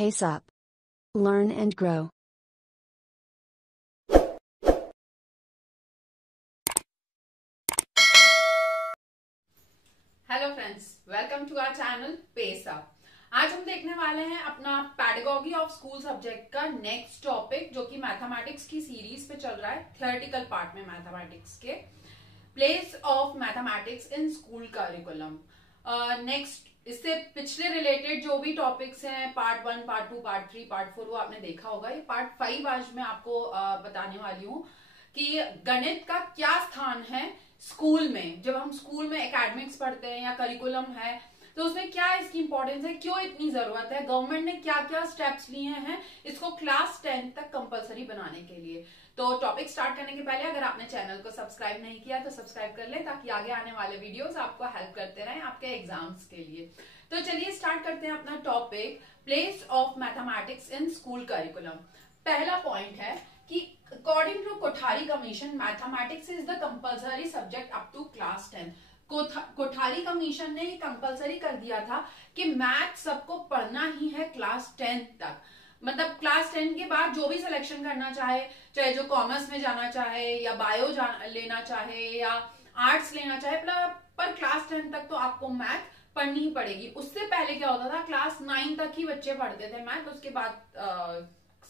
Pace up. Learn and grow. Hello friends, welcome to our channel pace up. आज हम देखने वाले हैं अपना पैडागॉजी ऑफ स्कूल सब्जेक्ट का नेक्स्ट टॉपिक, जो कि मैथमेटिक्स की सीरीज पे चल रहा है। थियोरेटिकल पार्ट में मैथमेटिक्स के place of mathematics in school curriculum. Next इससे पिछले रिलेटेड जो भी टॉपिक्स हैं, पार्ट 1, पार्ट 2, पार्ट 3, पार्ट 4, वो आपने देखा होगा। ये पार्ट 5 आज मैं आपको बताने वाली हूँ कि गणित का क्या स्थान है स्कूल में। जब हम स्कूल में एकेडमिक्स पढ़ते हैं या करिकुलम है तो उसमें क्या इसकी इंपॉर्टेंस है, क्यों इतनी जरूरत है, गवर्नमेंट ने क्या क्या स्टेप्स लिए हैं इसको क्लास 10 तक कंपलसरी बनाने के लिए। तो टॉपिक स्टार्ट करने के पहले अगर आपने चैनल को सब्सक्राइब नहीं किया तो सब्सक्राइब कर लें, ताकि आगे आने वाले वीडियोस आपको हेल्प करते रहें आपके एग्जाम्स के लिए। तो चलिए स्टार्ट करते हैं अपना topic, place of mathematics in school curriculum. पहला पॉइंट है कि according to Kothari commission mathematics is the compulsory subject up to class 10। Kothari commission ने ये कंपलसरी कर दिया था कि मैथ सबको पढ़ना ही है क्लास 10 तक। मतलब क्लास 10 के बाद जो भी सिलेक्शन करना चाहे, चाहे जो कॉमर्स में जाना चाहे या बायो लेना चाहे या आर्ट्स लेना चाहे, पर क्लास 10 तक तो आपको मैथ पढ़नी ही पड़ेगी। उससे पहले क्या होता था, क्लास 9 तक ही बच्चे पढ़ते थे मैथ, उसके बाद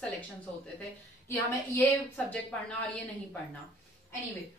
सिलेक्शंस होते थे कि हमें ये सब्जेक्ट पढ़ना और ये नहीं पढ़ना। Anyway,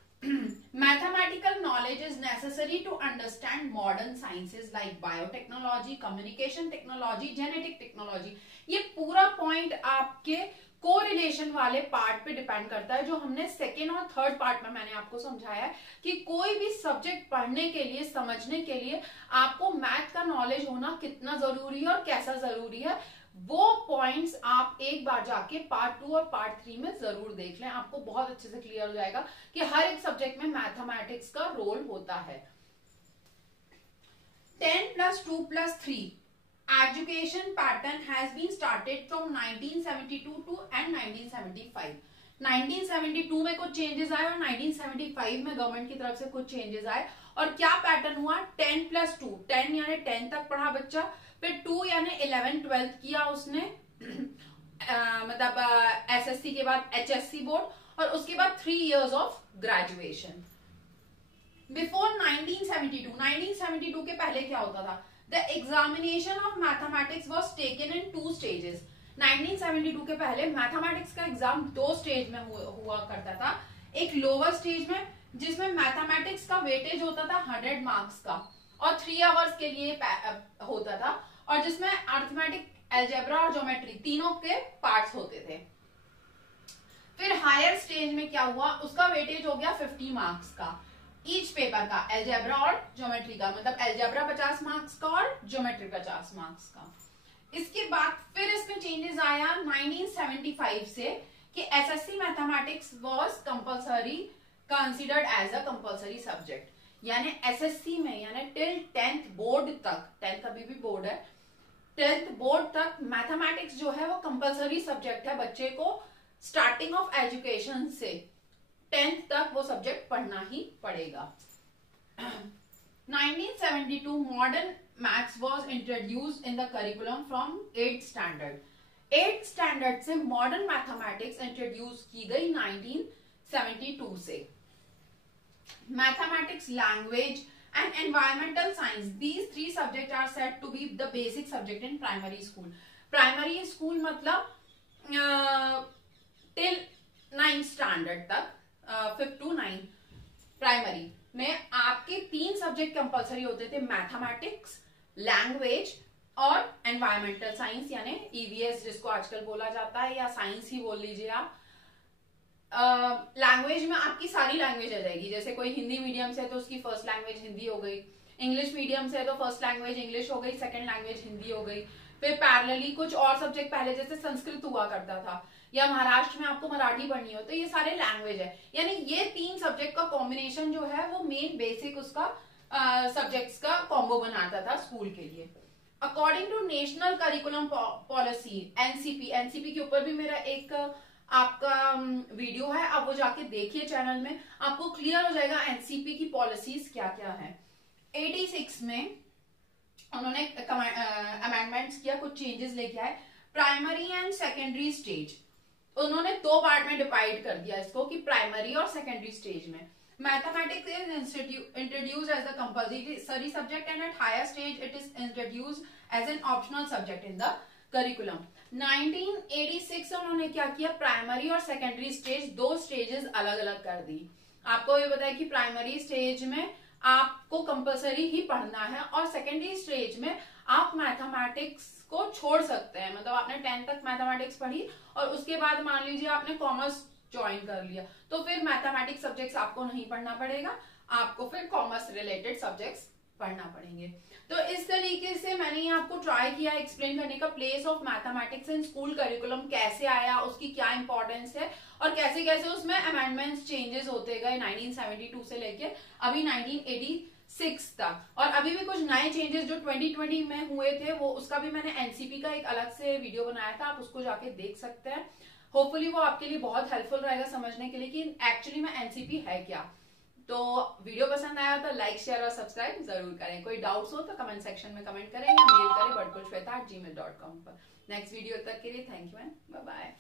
mathematical knowledge is necessary to understand modern sciences like biotechnology, communication technology, genetic technology। ये पूरा पॉइंट आपके कोरिलेशन वाले पार्ट पे डिपेंड करता है, जो हमने सेकेंड और थर्ड पार्ट में मैंने आपको समझाया है कि कोई भी सब्जेक्ट पढ़ने के लिए, समझने के लिए आपको मैथ का नॉलेज होना कितना जरूरी है और कैसा जरूरी है। वो पॉइंट्स आप एक बार जाके पार्ट 2 और पार्ट 3 में जरूर देख लें, आपको बहुत अच्छे से क्लियर हो जाएगा कि हर एक सब्जेक्ट में मैथमेटिक्स का रोल होता है। 10 + 2 + 3 education pattern has been started from 1972 to and 1975। 1972 में कुछ चेंजेस आए और 1975 में गवर्नमेंट की तरफ से कुछ चेंजेस आए। और क्या पैटर्न हुआ, 10 + 2, 10 यानी 10 तक पढ़ा बच्चा, फिर 2 यानी 11th 12th किया उसने मतलब एसएससी के बाद एचएससी बोर्ड, और उसके बाद 3 years ऑफ ग्रेजुएशन। बिफोर 1972 के पहले क्या होता था, the examination of mathematics was taken in 2 stages। 1972 के पहले मैथमेटिक्स का एग्जाम 2 स्टेज में हुआ करता था। एक लोअर स्टेज में जिसमें मैथमेटिक्स का वेटेज होता था 100 मार्क्स का और 3 hours के लिए होता था, और जिसमें अर्थमेटिक, अलजेब्रा और ज्योमेट्री तीनों के पार्ट्स होते थे। फिर हायर स्टेज में क्या हुआ, उसका वेटेज हो गया 50 मार्क्स का ईच पेपर का, अलजेब्रा और ज्योमेट्री का, मतलब अलजेब्रा 50 मार्क्स का और ज्योमेट्री 50 मार्क्स का। इसके बाद फिर इसमें चेंजेस आया 1975 से कि SSC mathematics was compulsory, considered as a compulsory subject. यानी एसएससी में, यानी टिल 10th बोर्ड तक, 10th अभी भी बोर्ड है, 10th बोर्ड तक मैथमेटिक्स जो है वो कंपलसरी सब्जेक्ट है। बच्चे को स्टार्टिंग ऑफ एजुकेशन से 10th तक वो सब्जेक्ट पढ़ना ही पड़ेगा। 1972 modern maths was introduced in the curriculum from 8th standard. 8th standard से मॉडर्न मैथमेटिक्स इंट्रोड्यूस की गई 1972 से। Mathematics, language and environmental science, these 3 subjects are said to be the basic subject in primary school। Primary school मतलब till 9th standard तक, 5th to 9th primary में आपके 3 subject compulsory होते थे, mathematics, language और एनवायरमेंटल साइंस, यानी EVS जिसको आजकल बोला जाता है, या साइंस ही बोल लीजिए आप। लैंग्वेज में आपकी सारी लैंग्वेज आ जाएगी, जैसे कोई हिंदी मीडियम से है तो उसकी फर्स्ट लैंग्वेज हिंदी हो गई, इंग्लिश मीडियम से है तो फर्स्ट लैंग्वेज इंग्लिश हो गई, सेकंड लैंग्वेज हिंदी हो गई। फिर पैरेलली कुछ और सब्जेक्ट पहले जैसे संस्कृत हुआ करता था, या महाराष्ट्र में आपको मराठी पढ़नी हो, तो ये सारे लैंग्वेज है। यानी ये 3 सब्जेक्ट का कॉम्बिनेशन जो है वो मेन बेसिक उसका सब्जेक्ट्स का कॉम्बो बनाता था स्कूल के लिए। According to national curriculum policy NCP के ऊपर भी मेरा एक आपका वीडियो है, आप वो जाके देखिए चैनल में, आपको क्लियर हो जाएगा एनसीपी की पॉलिसीज क्या क्या है। 86 में उन्होंने अमेंडमेंट्स किया, कुछ चेंजेस लेके आए। प्राइमरी एंड सेकेंडरी स्टेज, उन्होंने दो पार्ट में डिवाइड कर दिया इसको कि प्राइमरी और सेकेंडरी स्टेज में mathematics is introduce as the compulsory subject and at higher stage it is introduce as an optional subject in the curriculum. 1986 उन्होंने क्या किया, प्राइमरी और सेकेंडरी स्टेज दो स्टेजेस अलग अलग कर दी। आपको ये पता है कि प्राइमरी स्टेज में आपको कंपल्सरी ही पढ़ना है और सेकेंडरी स्टेज में आप मैथमेटिक्स को छोड़ सकते हैं। मतलब आपने 10th तक मैथमेटिक्स पढ़ी और उसके बाद मान लीजिए आपने कॉमर्स ज्वाइन कर लिया, तो फिर मैथमेटिक्स सब्जेक्ट्स आपको नहीं पढ़ना पड़ेगा, आपको फिर कॉमर्स रिलेटेड सब्जेक्ट्स पढ़ना पड़ेंगे। तो इस तरीके से मैंने आपको ट्राई किया एक्सप्लेन करने का place of mathematics in school curriculum कैसे आया, उसकी क्या इंपॉर्टेंस है और कैसे कैसे उसमें अमेंडमेंट्स चेंजेस होते गए 1972 से लेके अभी 1986 तक। और अभी भी कुछ नए चेंजेस जो 2020 में हुए थे वो उसका भी मैंने एनसीपी का एक अलग से वीडियो बनाया था, आप उसको जाके देख सकते हैं। होपफुली वो आपके लिए बहुत हेल्पफुल रहेगा समझने के लिए कि एक्चुअली में एनसीपी है क्या। तो वीडियो पसंद आया तो लाइक शेयर और सब्सक्राइब जरूर करें। कोई डाउट्स हो तो कमेंट सेक्शन में कमेंट करें या मेल करें bhatkulshweta@gmail.com पर। नेक्स्ट वीडियो तक के लिए thank you and bye bye.